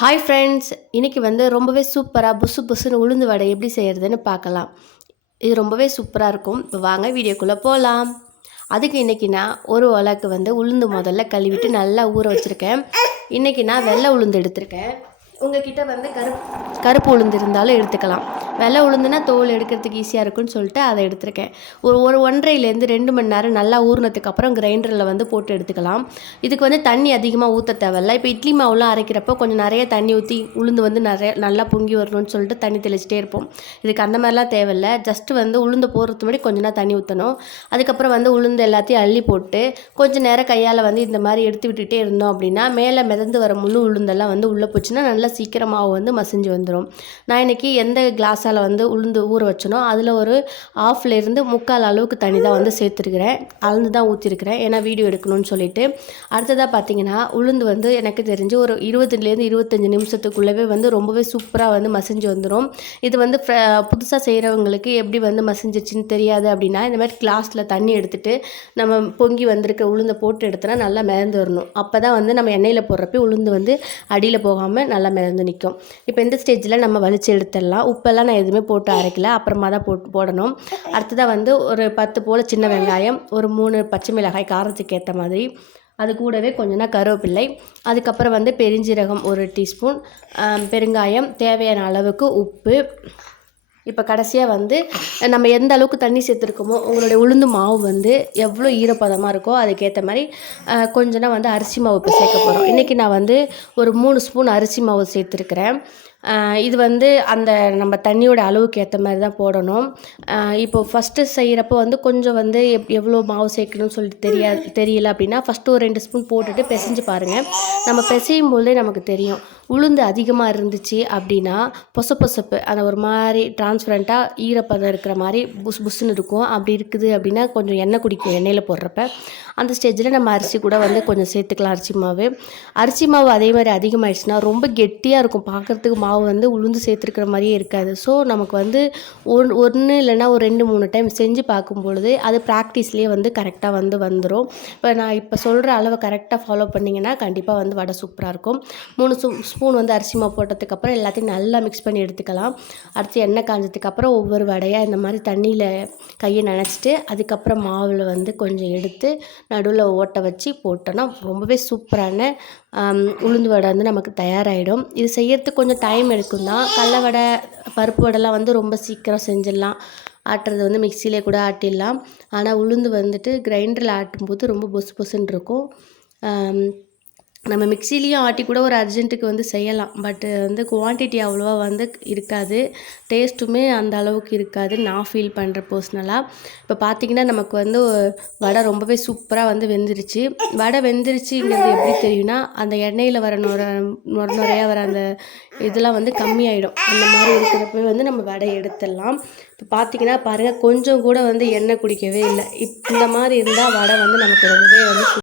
Hi friends இன்றைக்கி வந்து ரொம்பவே சூப்பராக புசு புசுன்னு உளுந்து வடை எப்படி செய்கிறதுன்னு பார்க்கலாம். இது ரொம்பவே சூப்பராக இருக்கும். இப்போ வாங்க வீடியோக்குள்ளே போகலாம் அதுக்கு இன்றைக்கி நான் ஒரு உலக்கு வந்து உளுந்து முதல்ல கழுவிட்டு நல்லா ஊற வச்சுருக்கேன். இன்றைக்கி நான் வெள்ளை உளுந்து எடுத்திருக்கேன். உங்ககிட்ட வந்து கருப்பு கருப்பு உளுந்து இருந்தாலும் எடுத்துக்கலாம். வெள்ளை உளுந்துனா தோல் எடுக்கிறதுக்கு ஈஸியாக இருக்கும்னு சொல்லிட்டு அதை எடுத்திருக்கேன். ஒரு ஒரு ஒன்றரைலேருந்து ரெண்டு மணி நேரம் நல்லா ஊறினதுக்கு அப்புறம் கிரைண்டரில் வந்து போட்டு எடுத்துக்கலாம். இதுக்கு வந்து தண்ணி அதிகமாக ஊற்ற தேவையில்ல. இப்போ இட்லி மாவுலாம் அரைக்கிறப்போ கொஞ்சம் நிறைய தண்ணி ஊற்றி உளுந்து வந்து நிறைய நல்லா பொங்கி வரணும்னு சொல்லிட்டு தண்ணி தெளிச்சிட்டே இருப்போம். இதுக்கு அந்த மாதிரிலாம் தேவையில்லை. ஜஸ்ட்டு வந்து உளுந்து போடுறது முன்னாடி கொஞ்ச நேரம் தண்ணி ஊற்றணும் அதுக்கப்புறம் வந்து உளுந்து எல்லாத்தையும் அள்ளி போட்டு கொஞ்சம் நேரம் கையால் வந்து இந்த மாதிரி எடுத்து விட்டுட்டே இருந்தோம் அப்படின்னா மேலே மிதந்து வர முழு உளுந்தெல்லாம் வந்து உள்ளே போச்சுன்னா நல்லா சீக்கிரமாக வந்து மசிஞ்சு வந்துடும் நான் இன்றைக்கி எந்த மசாலா வந்து உளுந்து ஊற வச்சனோ அதில் ஒரு ஆஃப்லேருந்து முக்கால் அளவுக்கு தண்ணி தான் வந்து சேர்த்துருக்குறேன். அளந்து தான் ஊற்றிருக்கிறேன் ஏன்னா வீடியோ எடுக்கணும்னு சொல்லிட்டு. அடுத்ததாக பார்த்தீங்கன்னா உளுந்து வந்து எனக்கு தெரிஞ்சு ஒரு இருபதுலேருந்து இருபத்தஞ்சி நிமிஷத்துக்குள்ளவே வந்து ரொம்பவே சூப்பராக வந்து மசிஞ்சு வந்துடும் இது வந்து புதுசாக செய்கிறவங்களுக்கு எப்படி வந்து மசிஞ்சிச்சின்னு தெரியாது அப்படின்னா இந்த மாதிரி கிளாஸில் தண்ணி எடுத்துகிட்டு நம்ம பொங்கி வந்திருக்க உளுந்தை போட்டு எடுத்தோன்னா நல்லா மிதந்து வரணும். அப்போ தான் வந்து நம்ம எண்ணெயில் போடுறப்ப உளுந்து வந்து அடியில் போகாமல் நல்லா மிதந்து நிற்கும் இப்போ இந்த ஸ்டேஜில் நம்ம வலிச்சு எடுத்துடலாம். உப்பெல்லாம் நான் எதுவுமே போட்டு அரைக்கல. அப்புறமா தான் போட்டு போடணும். அடுத்ததாக வந்து ஒரு பத்து போல் சின்ன வெங்காயம் ஒரு மூணு பச்சை மிளகாய் காரத்துக்கு ஏற்ற மாதிரி. அது கூடவே கொஞ்சம்னா கருவேப்பிள்ளை அதுக்கப்புறம் வந்து பெருஞ்சீரகம் ஒரு டீஸ்பூன். பெருங்காயம் தேவையான அளவுக்கு உப்பு. இப்போ கடைசியாக வந்து நம்ம எந்த அளவுக்கு தண்ணி சேர்த்துருக்கோமோ உங்களுடைய உளுந்து மாவு வந்து எவ்வளோ ஈரப்பதமாக இருக்கோ அதுக்கேற்ற மாதிரி கொஞ்சம்னா வந்து அரிசி மாவு இப்போ சேர்க்க போகிறோம் இன்றைக்கி நான் வந்து ஒரு மூணு ஸ்பூன் அரிசி மாவு சேர்த்துருக்குறேன். இது வந்து அந்த நம்ம தண்ணியோட அளவுக்கு ஏற்ற மாதிரி தான் போடணும். இப்போது ஃபஸ்ட்டு செய்கிறப்போ வந்து கொஞ்சம் வந்து எப் எவ்வளோ மாவு சேர்க்கணும்னு சொல்லிட்டு தெரியாது தெரியல அப்படின்னா ஃபஸ்ட்டு ஒரு ரெண்டு ஸ்பூன் போட்டுட்டு பிசைஞ்சு பாருங்கள் நம்ம பிசையும் போதே நமக்கு தெரியும். உளுந்து அதிகமாக இருந்துச்சு அப்படின்னா பொச பொசப்பு அந்த ஒரு மாதிரி டிரான்ஸ்பரண்ட்டாக ஈரப்பதம் இருக்கிற மாதிரி புஸ் புஸ்ஸுன்னு இருக்கும். அப்படி இருக்குது அப்படின்னா கொஞ்சம் எண்ணெய் குடிக்கும் எண்ணெயில் போடுறப்ப. அந்த ஸ்டேஜில் நம்ம அரிசி கூட வந்து கொஞ்சம் சேர்த்துக்கலாம் அரிசி மாவு. அரிசி மாவு அதே மாதிரி அதிகமாகிடுச்சுன்னா ரொம்ப கெட்டியாக இருக்கும். பார்க்குறதுக்கு மாவு வந்து உளுந்து சேர்த்துருக்கிற மாதிரியே இருக்காது. ஸோ நமக்கு வந்து ஒன் ஒன்று இல்லைன்னா ஒரு ரெண்டு மூணு டைம் செஞ்சு பார்க்கும் பொழுது அது ப்ராக்டிஸ்லேயே வந்து கரெக்டாக வந்து வந்துடும் இப்போ நான் இப்போ சொல்கிற அளவை கரெக்டாக ஃபாலோ பண்ணிங்கன்னா கண்டிப்பாக வந்து வடை சூப்பராக இருக்கும். மூணு ஸ்பூன் வந்து அரிசி மாவு போட்டதுக்கப்புறம் எல்லாத்தையும் நல்லா மிக்ஸ் பண்ணி எடுத்துக்கலாம். அடுத்து எண்ணெய் காஞ்சதுக்கப்புறம் ஒவ்வொரு வடையாக இந்த மாதிரி தண்ணியில் கையை நினச்சிட்டு அதுக்கப்புறம் மாவில் வந்து கொஞ்சம் எடுத்து நடுவில் ஓட்டை வச்சு போட்டோன்னா ரொம்பவே சூப்பரான உளுந்து வடை வந்து நமக்கு தயாராகிடும் இது செய்யறதுக்கு கொஞ்சம் டைம் எடுக்கும் தான் கடல வடை பருப்பு வடைலாம் வந்து ரொம்ப சீக்கிரம் செஞ்சிடலாம். ஆட்டுறது வந்து மிக்சியிலே கூட ஆட்டிடலாம். ஆனால் உளுந்து வந்துட்டு கிரைண்டரில் ஆட்டும்போது ரொம்ப பொசு பொசுன்னு இருக்கும். நம்ம மிக்சிலையும் ஆட்டி கூட ஒரு அர்ஜென்ட்டுக்கு வந்து செய்யலாம். பட்டு வந்து குவான்டிட்டி அவ்வளோவா வந்து இருக்காது. டேஸ்ட்டுமே அந்த அளவுக்கு இருக்காது. நான் ஃபீல் பண்ணுற பர்சனலாக இப்போ பார்த்திங்கன்னா நமக்கு வந்து வடை ரொம்பவே சூப்பராக வந்து வெந்துருச்சு. வடை வெந்துருச்சுங்கிறது எப்படி தெரியும்னா அந்த எண்ணெயில் வர நுர நுர நுறையாக வர அந்த இதெல்லாம் வந்து கம்மியாயிடும். அந்த மாதிரி இருக்கிறப்ப வந்து நம்ம வடை எடுத்துடலாம். இப்போ பார்த்திங்கன்னா பாருங்கள் கொஞ்சம் கூட வந்து எண்ணெய் குடிக்கவே இல்லை. இப் இந்த மாதிரி இருந்தால் வடை வந்து நமக்கு ரொம்பவே வந்து